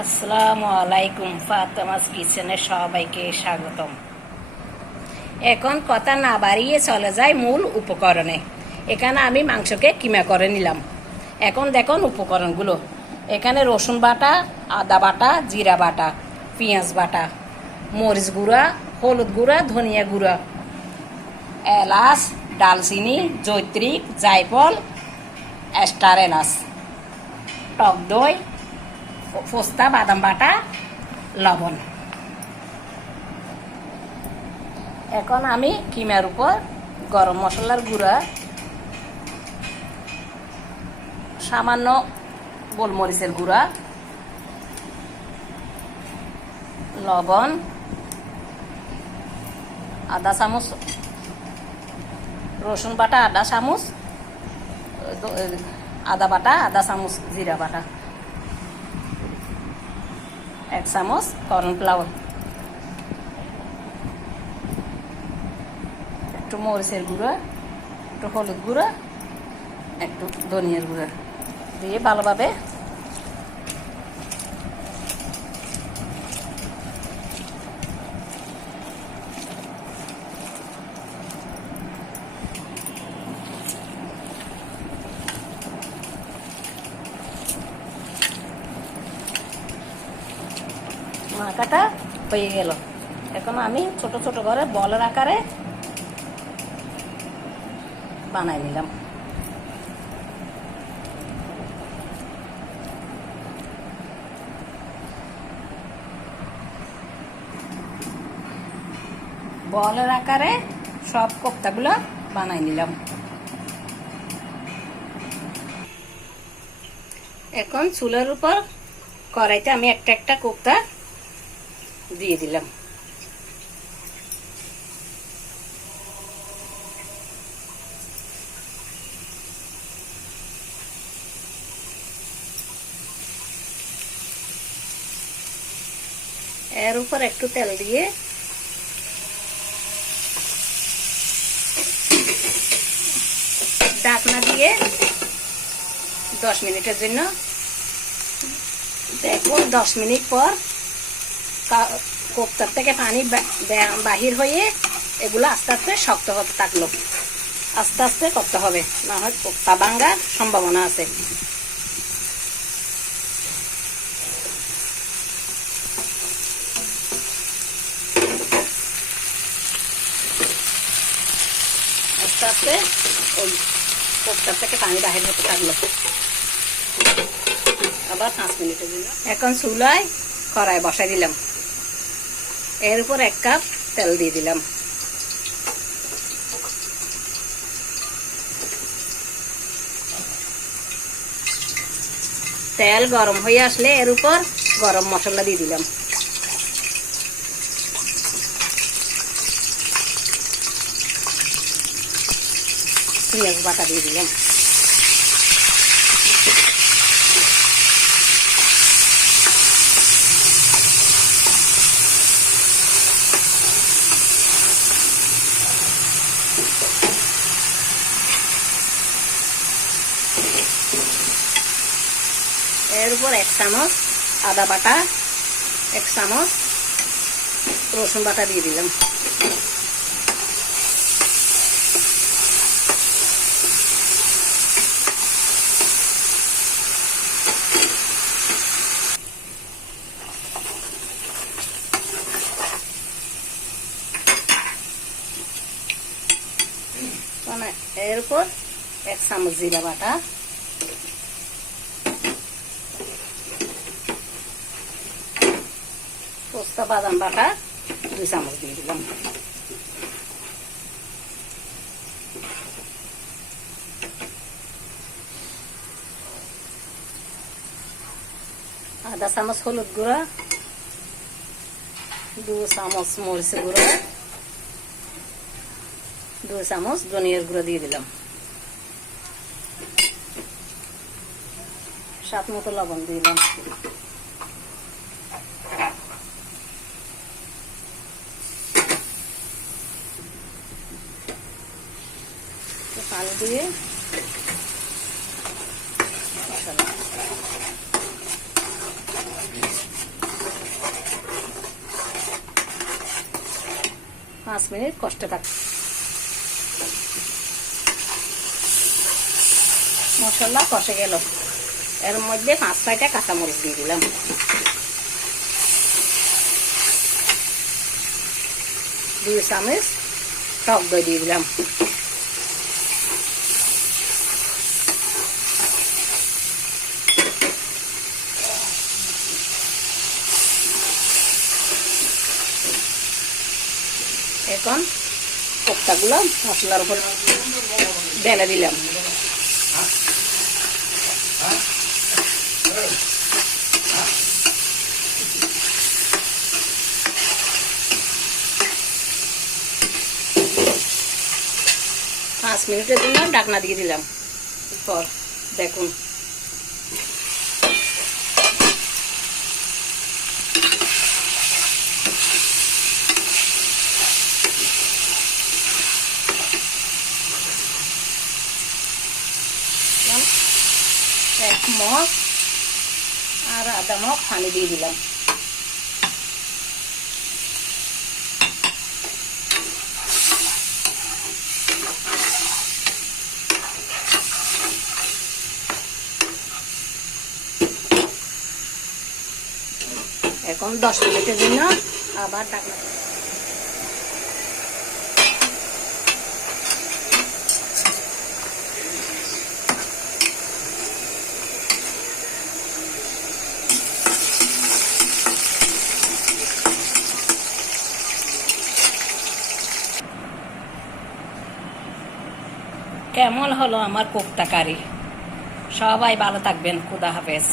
আসসালামু আলাইকুম। ফাতেমাস কিচেনে সবাইকে স্বাগতম। এখন কথা না বাড়িয়ে চলে যায় মূল উপকরণে। এখানে আমি মাংসকে কিমা করে নিলাম। এখন দেখুন উপকরণগুলো। এখানে রসুন বাটা, আদা বাটা, জিরা বাটা, পেঁয়াজ বাটা, মরিচ গুঁড়া, হলুদ গুঁড়া, ধনিয়া গুঁড়া, এলাচ, ডালচিনি, জৈত্রিক, জায়ফল, স্টার এলাচ, টক দই, পোস্তা বাদাম বাটা, লবণ। এখন আমি কিমার উপর গরম মশলার গুঁড়া, সামান্য গোলমরিচের গুঁড়া, লবণ, আধা চামচ রসুন বাটা, আধা চামচ আদা বাটা, আধা চামচ জিরা বাটা, 1 চামচ কর্নফ্লাওয়ার, একটু মরিচের গুঁড়া, একটু হলুদ গুঁড়া, একটু ধনিয়ার গুঁড়া দিয়ে ভালোভাবে মাখাটা হয়ে গেল। এখন আমি ছোট ছোট করে বলের আকারে বানাই নিলাম। বলের আকারে সব কোপ্তাগুলো বানাই নিলাম। এখন চুলার উপর কড়াইতে আমি একটা একটা কোপ্তা দিয়ে দিলাম। এর উপর একটু তেল দিয়ে ঢাকনা দিয়ে 10 মিনিটের জন্য দেখুন। 10 মিনিট পর কোপ্তার থেকে পানি বাহির হয়ে এগুলো আস্তে আস্তে শক্ত হতে থাকলো। আস্তে আস্তে করতে হবে, না হয় কোপ্তা ভাঙার সম্ভাবনা আছে। আস্তে আস্তে ওই কোপ্তার থেকে পানি বাহির হতে থাকলো। আবার 5 মিনিটের জন্য এখন চুলায় কড়াই বসাই দিলাম। এর উপর 1 কাপ তেল দিয়ে দিলাম। তেল গরম হয়ে আসলে এর উপর গরম মশলা দিয়ে দিলাম। পেঁয়াজ বাটা দিয়ে দিলাম। এর উপর 1 চামচ আদা বাটা, 1 চামচ রসুন বাটা দিয়ে দিলাম। এর উপর 1 চামচ জিরা বাটা, পোস্তা বাদাম বাটা 2 চামচ দিয়ে দিলাম। আধা চামচ হলুদ গুঁড়া, 2 চামচ মরিচের গুঁড়া, 2 চামচ ধনিয়ার গুঁড়া দিয়ে দিলাম। স্বাদ মতো লবণ দিলাম। পানি দিয়ে মশলা 5 মিনিট কষতে থাক। মশলা কষে গেল, এর মধ্যে 5-6টা কাঁচামরিচ দিয়ে দিলাম। দুই চামচ টক দই দিয়ে দিলাম। এখন কোপ্তাগুলো মশলার উপর ঢেলে দিলাম। পাঁচ মিনিটের জন্য ঢাকনা দিয়ে দিলাম। পর দেখুন এক মগ আর আধা মগ পানি দিয়ে দিলাম। এখন 10 মিনিটের জন্য আবার ঢাকনা। কেমন হলো আমার কোপ্তা কারি? সবাই ভালো থাকবেন। খুদা হাফেজ।